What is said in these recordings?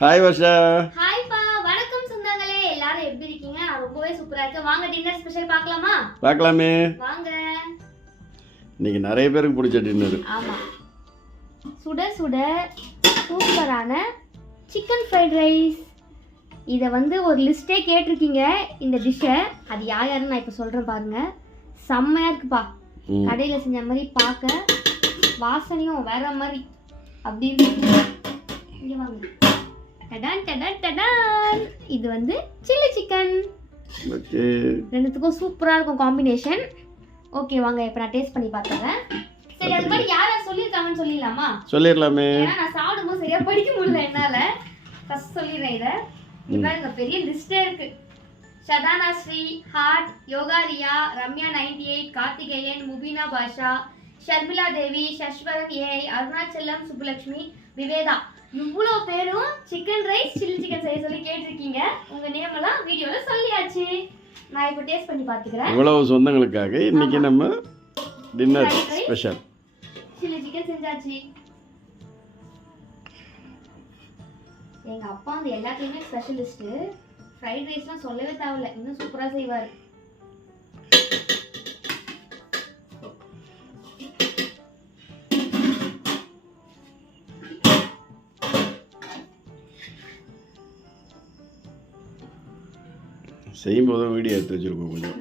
Hi Varsha. ஹாய்ப்பா, வணக்கம் சொந்தங்களே. எல்லாரும் எப்படி இருக்கீங்க? நான் ரொம்பவே சூப்பரா இருக்கேன். வாங்க டின்னர் ஸ்பெஷல் பார்க்கலாமா? பார்க்கலாமே. வாங்க. இன்னைக்கு நிறைய பேருக்கு பிடிச்ச டின்னர். ஆமா. சுட சுட சூப்பரான சிக்கன் ஃப்ரைட் ரைஸ். இதை வந்து ஒரு லிஸ்ட்டே கேட்டிருக்கீங்க இந்த டிஷ்ஷை. அது யார் யாருன்னு நான் இப்போ சொல்கிறேன் பாருங்க. செம்மையாக இருக்குப்பா. கடையில் செஞ்ச மாதிரி பார்க்க வாசனையும் வேற மாதிரி அப்படின்னு இங்கே வாங்க. டடான் டடான் டடான். இது வந்து சில்லி சிக்கன். ஓகே. ரெண்டுத்துக்கும் சூப்பராக இருக்கும் காம்பினேஷன். ஓகே வாங்க இப்போ நான் டேஸ்ட் பண்ணி பார்த்துறேன். சரி, அது மாதிரி யார் யார் சொல்லியிருக்காங்கன்னு சொல்லிடலாமா? சொல்லிடலாமே. ஏன்னா நான் சாப்பிடும்போது சரியா படிக்க முடியல என்னால. ஃபர்ஸ்ட் சொல்லிடுறேன் இதை. இப்போ இங்க பெரிய லிஸ்டே இருக்கு. ஷதானா ஸ்ரீ, ஹார்ட், யோகா ரியா, ரம்யா 98, கார்த்திகேயன், முபீனா பாஷா, ஷர்மிளா தேவி, சஷ்வரன் ஏஐ, அருணாச்சலம் சுப்புலட்சுமி, விவேதா. இவ்வளோ பேரும் சிக்கன் ரைஸ் சில்லி சிக்கன் செய்ய சொல்லி கேட்டிருக்கீங்க. உங்க நேம் எல்லாம் வீடியோல சொல்லியாச்சு. நான் இப்போ டேஸ்ட் பண்ணி பார்த்துக்கிறேன். இவ்வளவு சொந்தங்களுக்காக இன்னைக்கு நம்ம டின்னர் ஸ்பெஷல் சில்லி சிக்கன் செஞ்சாச்சு. எங்க அப்பா வந்து எல்லாத்தையுமே ஸ்பெஷலிஸ்ட். ஃப்ரைட் ரைஸ்லாம் சொல்லவே தேவையில்ல, இன்னும் சூப்பரா செய்வாரு. செய்யும்போது வீடியோ எடுத்து வச்சிருக்கோம் கொஞ்சம்.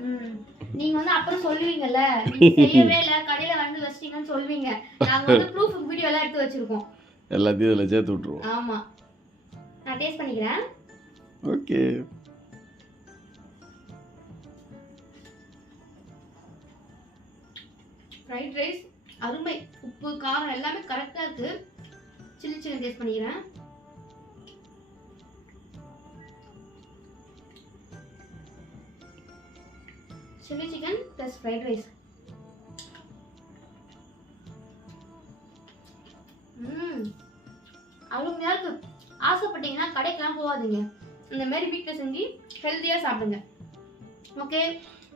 நீங்க வந்து அப்புறம் சொல்லுவீங்கல்ல, நீங்க செய்யவே இல்ல கடையில வந்து வச்சிட்டீங்கன்னு சொல்வீங்க. நாங்க வந்து ப்ரூஃப் வீடியோ எல்லாம் எடுத்து வச்சிருக்கோம். எல்லாத்தையும் இதில் சேர்த்து விட்டுருவோம். ஆமா. நான் டேஸ்ட் பண்ணிக்கிறேன். ஓகே. ஃப்ரைட் ரைஸ் அருமை. உப்பு காரம் எல்லாமே கரெக்டா இருக்கு. சில்லி சிக்கன் டேஸ்ட் பண்ணிக்கிறேன். Chilli chicken plus fried rice. அருமையா இருக்கு. ஆசைப்பட்டீங்கன்னா கடைக்கெல்லாம் போகாதீங்க, இந்த மாதிரி வீட்டில் செஞ்சு ஹெல்த்தியாக சாப்பிடுங்க. ஓகே,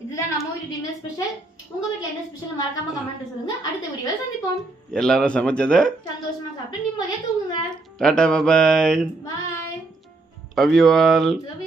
இதுதான் நம்ம வீட்டு டின்னர் ஸ்பெஷல். உங்க வீட்டில் என்ன ஸ்பெஷல் மறக்காம கமெண்ட்ல சொல்லுங்க. அடுத்த வீடியோவில் சந்திப்போம். எல்லாரும் சமைச்சதை சந்தோஷமா சாப்பிட்டு நிம்மதியாக தூங்குங்க. Tata, bye bye. Bye. Love you all. Love you.